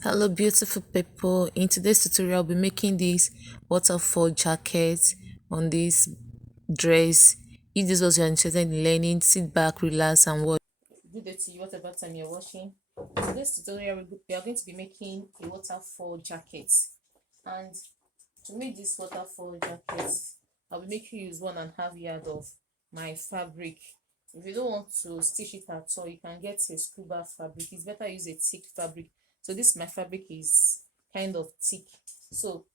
Hello beautiful people, in today's tutorial I'll be making this waterfall jacket on this dress. If this was you're interested in learning, sit back, relax and watch. Good day to you whatever time you're watching. In today's tutorial we are going to be making a waterfall jacket, and to make this waterfall jacket I'll be making use 1.5 yard of my fabric. If you don't want to stitch it at all, you can get a scuba fabric. It's better use a thick fabric. So this my fabric is kind of thick. So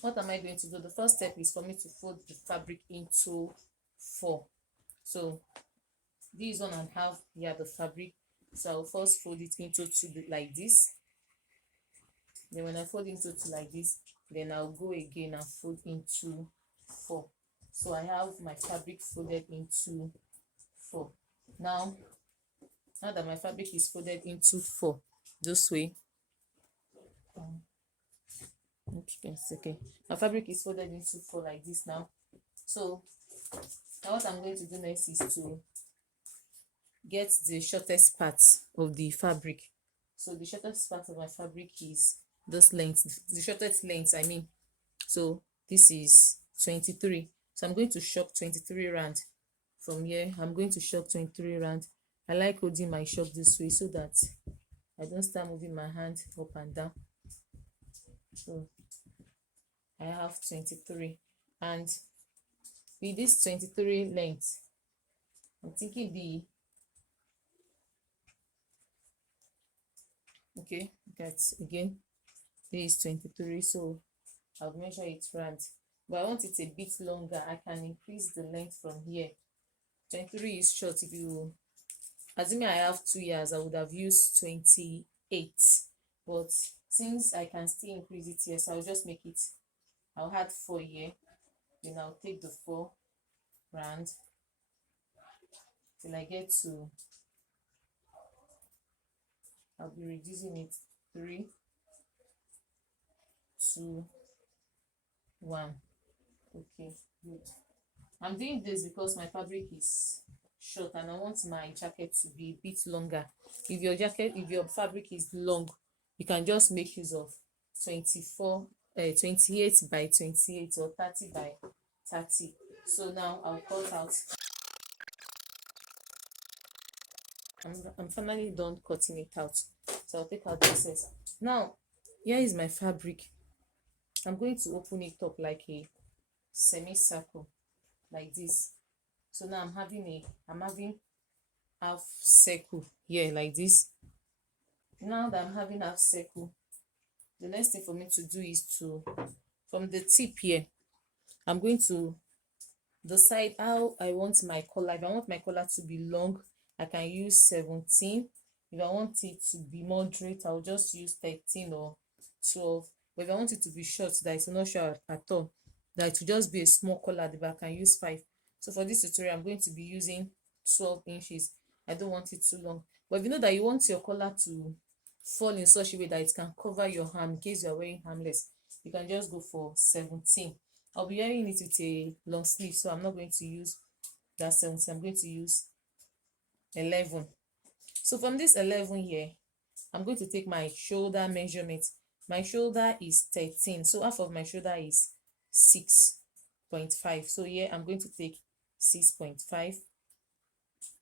what am I going to do? The first step is for me to fold the fabric into four. So this 1.5 yard of fabric, so I'll first fold it into two like this. Then when I fold into two like this, then I'll go again and fold into four. So I have my fabric folded into four. Now that my fabric is folded into four this way, okay, my fabric is folded into four like this now. So now what I'm going to do next is to get the shortest part of the fabric. So the shortest part of my fabric is this length, the shortest length I mean. So this is 23, so I'm going to shock 23 round. From here I'm going to shock 23 round. I like holding my shock this way so that I don't start moving my hand up and down. So I have 23, and with this 23 length I'm thinking that's again, this is 23, so I'll measure it round, but I want it a bit longer. I can increase the length from here. 23 is short. If you assuming I have 2 years, I would have used 28, but since I can still increase it here, so I'll just make it, I'll add 4 here, then I'll take the 4 round till I get to, I'll be reducing it 3 2 1. Okay, good. I'm doing this because my fabric is short and I want my jacket to be a bit longer. If your fabric is long, you can just make use of 28 by 28 or 30 by 30. So now I'll cut out. I'm finally done cutting it out, so I'll take out the excess. Now here is my fabric. I'm going to open it up like a semicircle like this. So now I'm having half circle here like this. Now that I'm having half circle, the next thing for me to do is to, from the tip here, I'm going to decide how I want my collar. If I want my collar to be long, I can use 17. If I want it to be moderate, I'll just use 13 or 12. But if I want it to be short, that it's not short at all, that it will just be a small collar at the back, I can use 5. So for this tutorial, I'm going to be using 12 inches. I don't want it too long. But if you know that you want your collar to fall in such a way that it can cover your arm in case you're wearing armless, you can just go for 17. I'll be wearing it with a long sleeve, so I'm not going to use that 17. I'm going to use 11. So from this 11 here, I'm going to take my shoulder measurement. My shoulder is 13, so half of my shoulder is 6.5. So here I'm going to take 6.5.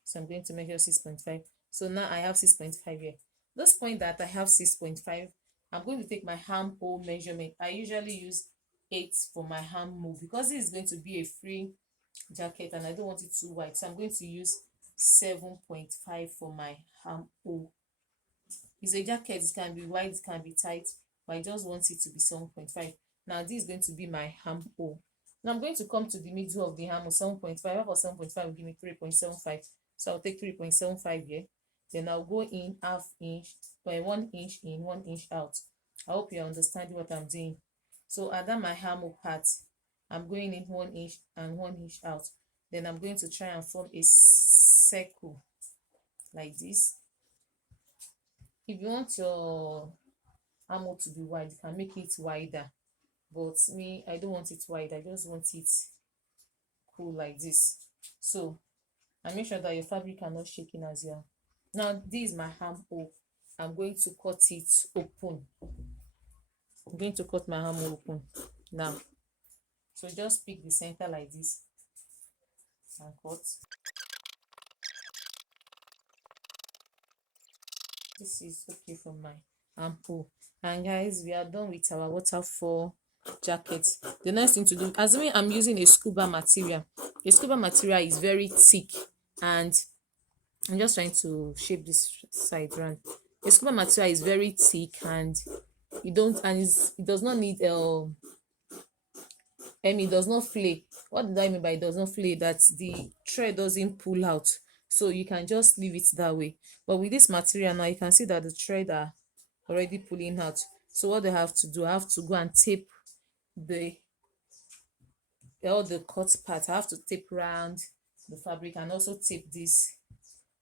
So I'm going to measure 6.5. So now I have 6.5 here. This point that I have 6.5, I'm going to take my armhole measurement. I usually use 8 for my armhole because this is going to be a free jacket and I don't want it too wide. So I'm going to use 7.5 for my armhole. It's a jacket, it can be wide, it can be tight, but I just want it to be 7.5. Now this is going to be my armhole. Now I'm going to come to the middle of the armhole. 7.5 half of 7.5 will give me 3.75. So I'll take 3.75 here. Then I'll go in half inch, by 1 inch in, 1 inch out. I hope you're understanding what I'm doing. So at that my armhole part, I'm going in 1 inch and 1 inch out. Then I'm going to try and form a circle like this. If you want your armhole to be wide, you can make it wider, but me, I don't want it wide. I just want it cool like this. So and make sure that your fabric are not shaking as well. Now this is my armhole. I'm going to cut it open. I'm going to cut my arm open now. So just pick the center like this and cut. This is okay for my ample. And guys, we are done with our waterfall jacket. The next thing to do, assuming I'm using a scuba material, the scuba material is very thick, and I'm just trying to shape this side round. The scuba material is very thick, and it does not need it does not flay. What did I mean by it does not flay? That the thread doesn't pull out, so you can just leave it that way. But with this material now, you can see that the thread are already pulling out. So what they have to do, I have to go and tape the all the cut part. I have to tape around the fabric and also tape this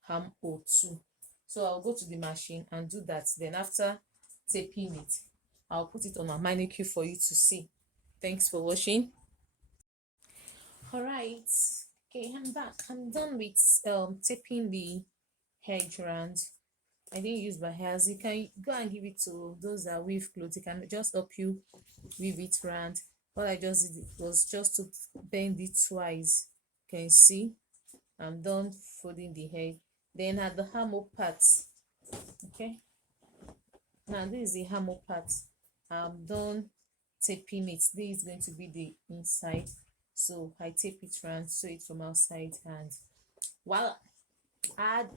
armhole too. So I'll go to the machine and do that. Then after taping it, I'll put it on my mannequin for you to see. Thanks for watching. All right, okay, I'm back. I'm done with taping the hedge round. I didn't use my hairs. You can go and give it to those that weave clothes. It can just help you weave it round. What I just did was just to bend it twice. You can see I'm done folding the head. Then at the hammer part, okay, now this is the hammer part. I'm done taping it. This is going to be the inside, so I tape it round, sew it from outside, and voila, add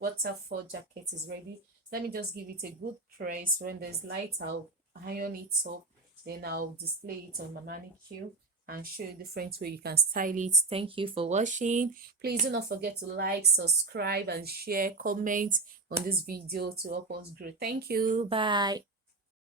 waterfall jacket is ready. Let me just give it a good press. When there's light, I'll iron it up, then I'll display it on my mannequin and show you different way you can style it. Thank you for watching. Please do not forget to like, subscribe, and share, comment on this video to help us grow. Thank you. Bye.